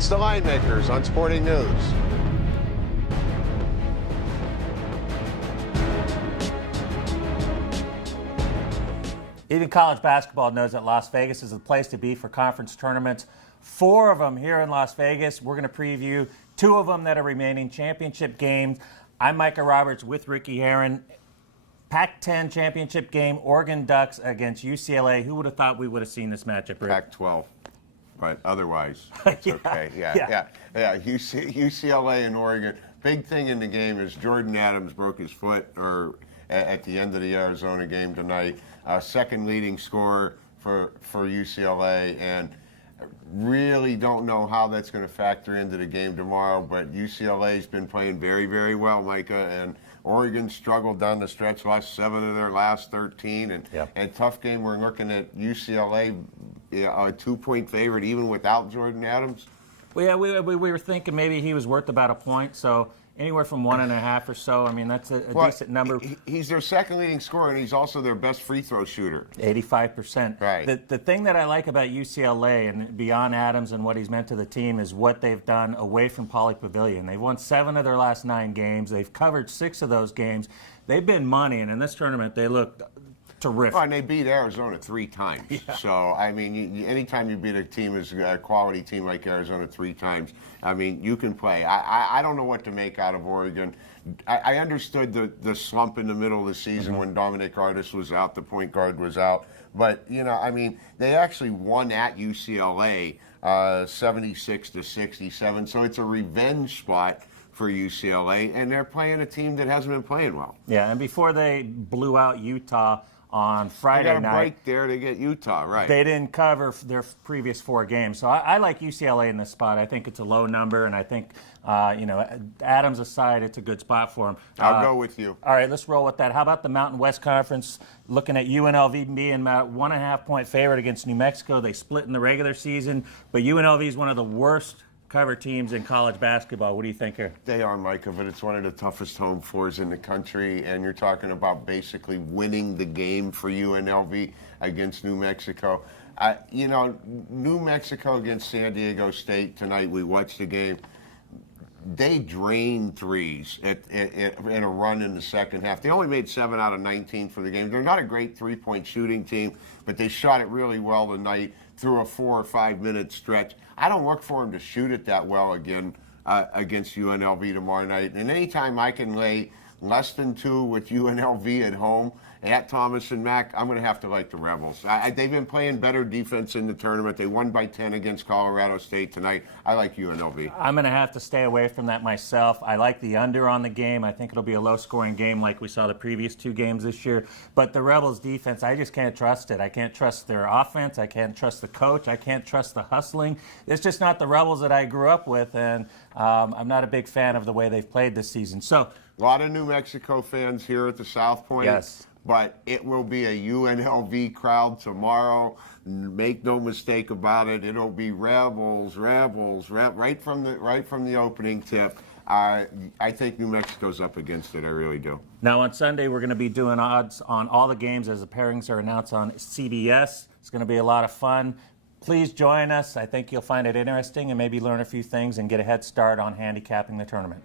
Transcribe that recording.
It's the Linemakers on Sporting News. Even college basketball knows that Las Vegas is the place to be for conference tournaments. 4 of them here in Las Vegas. We're going to preview 2 of them that are remaining championship games. I'm Micah Roberts with Ricky Herron. Pac-10 championship game, Oregon Ducks against UCLA. Who would have thought we would have seen this matchup, Rick? Pac-12, but otherwise, it's okay. Yeah. UCLA and Oregon. Big thing in the game is Jordan Adams broke his foot at the end of the Arizona game tonight. Second leading scorer for UCLA, and really don't know how that's going to factor into the game tomorrow, but UCLA's been playing very, very well, Micah, and Oregon struggled down the stretch, lost 7 of their last 13, and tough game. We're looking at UCLA, a 2-point favorite even without Jordan Adams. Well, yeah, we were thinking maybe he was worth about a point, so anywhere from 1.5 or so. I mean, that's a decent number. He's their second leading scorer, and he's also their best free throw shooter. 85%. Right. The thing that I like about UCLA and beyond Adams and what he's meant to the team is what they've done away from Pauley Pavilion. They've won 7 of their last 9 games. They've covered 6 of those games. They've been money, and in this tournament, they look terrific. Oh, and they beat Arizona 3 times. Yeah. So, I mean, anytime you beat a team as a quality team like Arizona 3 times, I mean, you can play. I don't know what to make out of Oregon. I understood the slump in the middle of the season when Dominic Artis was out, the point guard was out. But, you know, I mean, they actually won at UCLA 76-67. So it's a revenge spot for UCLA, and they're playing a team that hasn't been playing well. Yeah, and before they blew out Utah on Friday night. They got a night, break there to get Utah, right. They didn't cover their previous 4 games. So I like UCLA in this spot. I think it's a low number, and I think, Adams aside, it's a good spot for him. I'll go with you. All right, let's roll with that. How about the Mountain West Conference? Looking at UNLV being about 1.5-point favorite against New Mexico. They split in the regular season, but UNLV is one of the worst cover teams in college basketball. What do you think here? They are, Micah, but it's one of the toughest home floors in the country, and you're talking about basically winning the game for UNLV against New Mexico. New Mexico against San Diego State tonight, we watched the game. They drained threes in a run in the second half. They only made 7 out of 19 for the game. They're not a great 3-point shooting team, but they shot it really well tonight through a 4 or 5 minute stretch. I don't look for them to shoot it that well again against UNLV tomorrow night. And anytime I can lay less than 2 with UNLV at home at Thomas and Mack, I'm going to have to like the Rebels. They've been playing better defense in the tournament. They won by 10 against Colorado State tonight. I like UNLV. I'm going to have to stay away from that myself. I like the under on the game. I think it'll be a low-scoring game like we saw the previous 2 games this year. But the Rebels' defense, I just can't trust it. I can't trust their offense. I can't trust the coach. I can't trust the hustling. It's just not the Rebels that I grew up with, and I'm not a big fan of the way they've played this season. So, a lot of New Mexico fans here at the South Point. Yes. But it will be a UNLV crowd tomorrow. Make no mistake about it. It'll be Rebels, right from the opening tip. I think New Mexico's up against it. I really do. Now on Sunday, we're going to be doing odds on all the games as the pairings are announced on CBS. It's going to be a lot of fun. Please join us. I think you'll find it interesting and maybe learn a few things and get a head start on handicapping the tournament.